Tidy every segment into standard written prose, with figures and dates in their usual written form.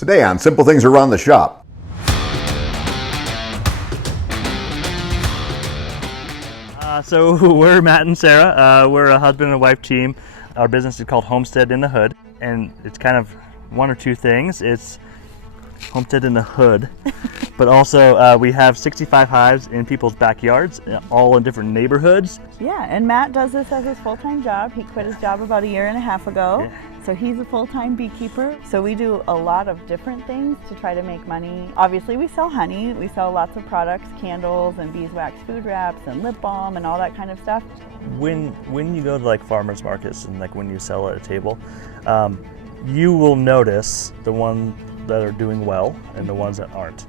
Today on Simple Things Around the Shop. So we're Matt and Sarah. We're a husband and wife team. Our business is called Homestead in the Hood, and it's kind of one or two things. It's Homestead in the Hood, but also we have 65 hives in people's backyards, all in different neighborhoods. Yeah, and Matt does this as his full-time job. He quit his job about 1.5 years ago. So he's a full-time beekeeper. So we do a lot of different things to try to make money. Obviously we sell honey, we sell lots of products, candles and beeswax food wraps and lip balm and all that kind of stuff. When you go to like farmers markets and like when you sell at a table, you will notice the ones that are doing well and the ones that aren't.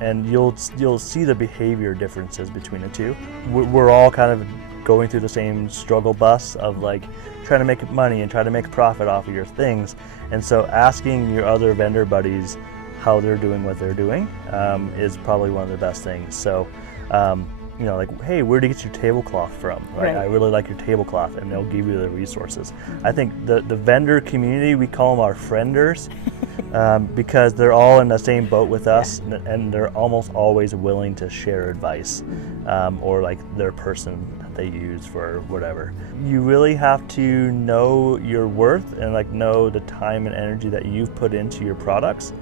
And you'll see the behavior differences between the two. We're all kind of going through the same struggle bus of like trying to make money and try to make a profit off of your things. And so asking your other vendor buddies how they're doing what they're doing is probably one of the best things. So, you know, like, hey, where do you get your tablecloth from? Right? I really like your tablecloth, and they'll give you the resources. I think the vendor community, we call them our frienders, because they're all in the same boat with us, and they're almost always willing to share advice, or like their person that they use for whatever. You really have to know your worth and like know the time and energy that you've put into your products,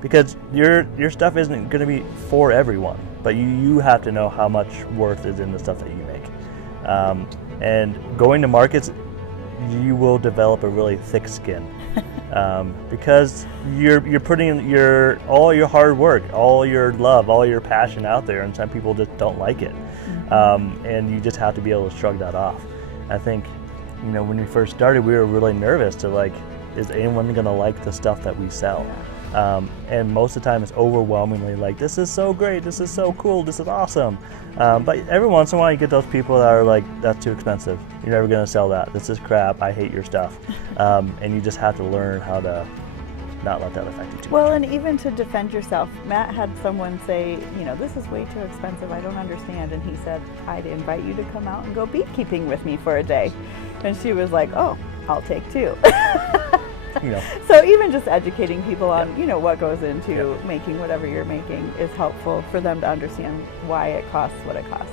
because your stuff isn't going to be for everyone. But you have to know how much worth is in the stuff that you make. And going to markets, you will develop a really thick skin because you're putting in all your hard work, all your love, all your passion out there, and some people just don't like it. And you just have to be able to shrug that off. I think, you know, when we first started, we were really nervous to like, is anyone gonna like the stuff that we sell? And most of the time it's overwhelmingly like, this is so great, this is so cool, this is awesome. But every once in a while you get those people that are like, that's too expensive, you're never going to sell that, this is crap, I hate your stuff. And you just have to learn how to not let that affect you too much. Well, and even to defend yourself, Matt had someone say, you know, this is way too expensive, I don't understand. And he said, I'd invite you to come out and go beekeeping with me for a day. And she was like, oh, I'll take two. You know. So even just educating people on, you know, what goes into making whatever you're making is helpful for them to understand why it costs what it costs.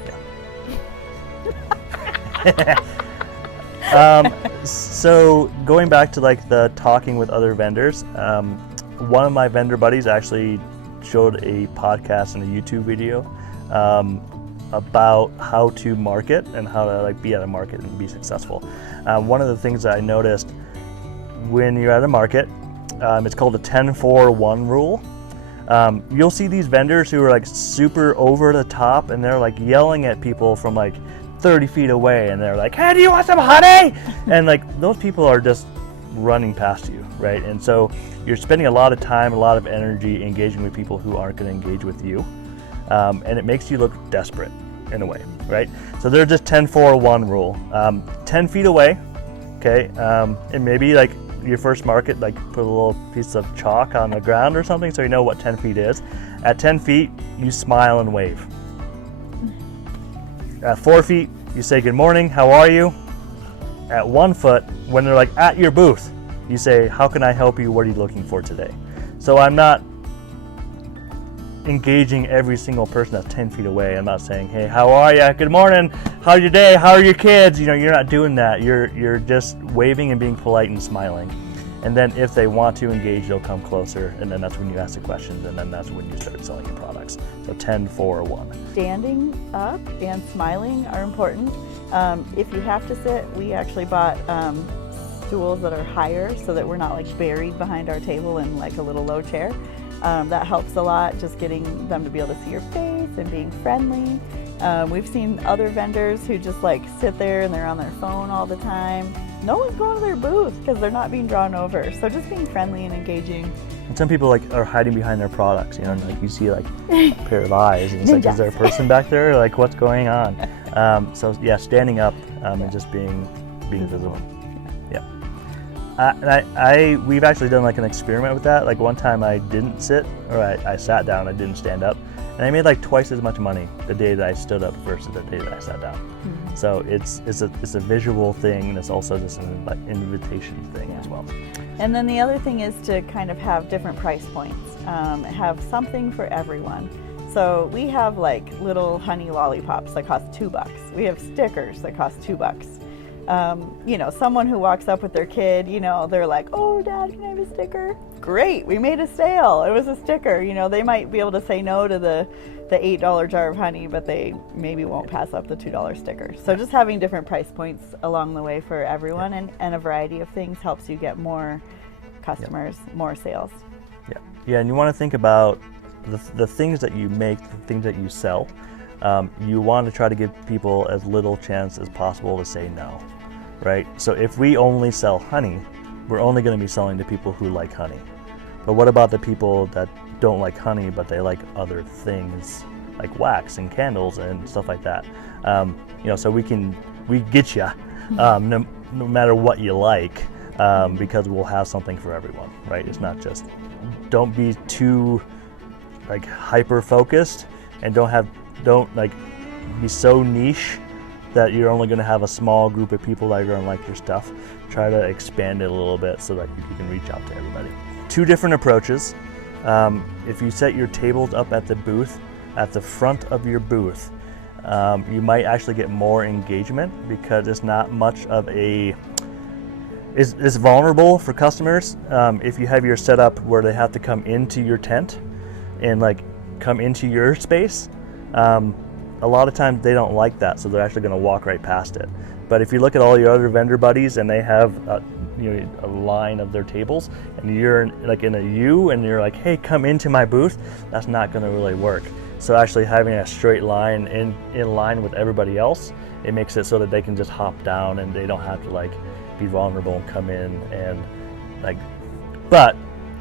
So going back to like the talking with other vendors, one of my vendor buddies actually showed a podcast and a YouTube video about how to market and how to like be at a market and be successful. One of the things that I noticed when you're at a market, it's called the 10-4-1 rule. You'll see these vendors who are like super over the top and they're like yelling at people from like 30 feet away and they're like, hey, do you want some honey? And like those people are just running past you, right? And so you're spending a lot of time, a lot of energy engaging with people who aren't going to engage with you. And it makes you look desperate in a way, right? So there's this 10-4-1 rule. 10 feet away, okay, and maybe like your first market, like put a little piece of chalk on the ground or something so you know what 10 feet is. At 10 feet, you smile and wave. At 4 feet, you say good morning, how are you? At 1 foot, when they're like at your booth, you say, how can I help you? What are you looking for today? So I'm not engaging every single person that's 10 feet away. I'm not saying, hey, how are you? Good morning. How's your day? How are your kids? You know, you're not doing that. You're just waving and being polite and smiling. And then if they want to engage, they'll come closer. And then that's when you ask the questions. And then that's when you start selling your products. So 10-4-1. Standing up and smiling are important. If you have to sit, we actually bought stools that are higher so that we're not like buried behind our table in like a little low chair. That helps a lot, just getting them to be able to see your face and being friendly. We've seen other vendors who just like sit there and they're on their phone all the time. No one's going to their booth because they're not being drawn over. So just being friendly and engaging. And some people like are hiding behind their products, you know, and like you see like a pair of eyes and it's like, is there a person back there? Like what's going on? So yeah, standing up and just being visible. And we've actually done like an experiment with that. Like one time I didn't sit, or I sat down, I didn't stand up. And I made like twice as much money the day that I stood up versus the day that I sat down. Mm-hmm. So it's a visual thing, and it's also just an like invitation thing as well. And then the other thing is to kind of have different price points, have something for everyone. So we have like little honey lollipops that cost $2. We have stickers that cost $2. Someone who walks up with their kid, they're like, oh, Dad, can I have a sticker? Great, we made a sale. It was a sticker. They might be able to say no to the $8 jar of honey, but they maybe won't pass up the $2 sticker. So just having different price points along the way for everyone and a variety of things helps you get more customers, more sales. Yeah, and you want to think about the things that you make, the things that you sell. You want to try to give people as little chance as possible to say no, right? So if we only sell honey, we're only going to be selling to people who like honey. But what about the people that don't like honey, but they like other things like wax and candles and stuff like that? So we get you no matter what you like, because we'll have something for everyone, right? It's not just, don't be too like hyper focused, and don't like be so niche that you're only going to have a small group of people that are going to like your stuff. Try to expand it a little bit so that you can reach out to everybody. Two different approaches. If you set your tables up at the booth, at the front of your booth, you might actually get more engagement because it's not much of a, it's vulnerable for customers. If you have your setup where they have to come into your tent and like come into your space, a lot of times they don't like that, so they're actually going to walk right past it. But if you look at all your other vendor buddies and they have a line of their tables, and you're in a U and you're like, hey, come into my booth, that's not going to really work. So actually having a straight line in line with everybody else, it makes it so that they can just hop down and they don't have to like be vulnerable and come in and like. But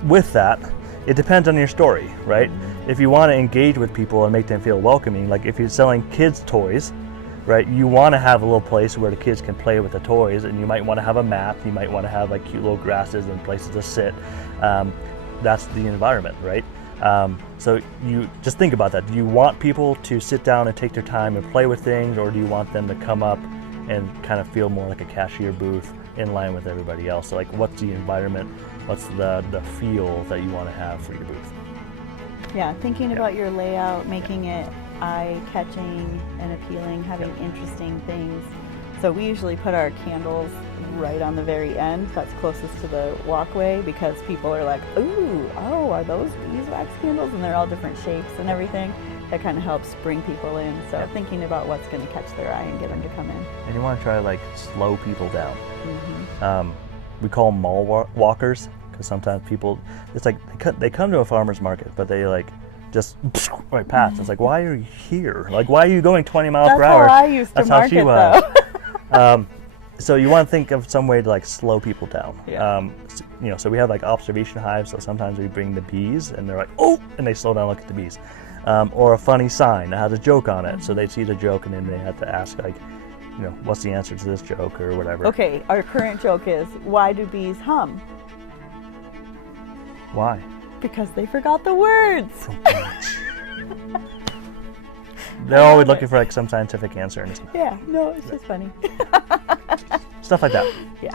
with that, it depends on your story, right? If you want to engage with people and make them feel welcoming, like if you're selling kids toys, right, you want to have a little place where the kids can play with the toys, and you might want to have a mat, you might want to have like cute little grasses and places to sit. That's the environment, right? So you just think about that. Do you want people to sit down and take their time and play with things, or do you want them to come up and kind of feel more like a cashier booth in line with everybody else? So like, what's the environment? What's the feel that you want to have for your booth? Yeah, thinking about your layout, making it eye-catching and appealing, having interesting things. So we usually put our candles right on the very end, that's closest to the walkway, because people are like, ooh, oh, are those beeswax candles? And they're all different shapes and everything. That kind of helps bring people in. So thinking about what's going to catch their eye and get them to come in. And you want to try to like slow people down. We call them mall walkers, because sometimes people, it's like they come to a farmer's market, but they like just right past. It's like, why are you here? Like, why are you going 20 miles per hour? That's how I used to market, though. So you want to think of some way to like slow people down. Yeah. So we have like observation hives. So sometimes we bring the bees, and they're like, oh, and they slow down, look at the bees. Or a funny sign that has a joke on it. So they see the joke, and then they have to ask like, what's the answer to this joke or whatever. Okay, our current joke is, why do bees hum? Why? Because they forgot the words. They're always looking for like some scientific answer. Yeah, no, it's just funny. Stuff like that. Yeah.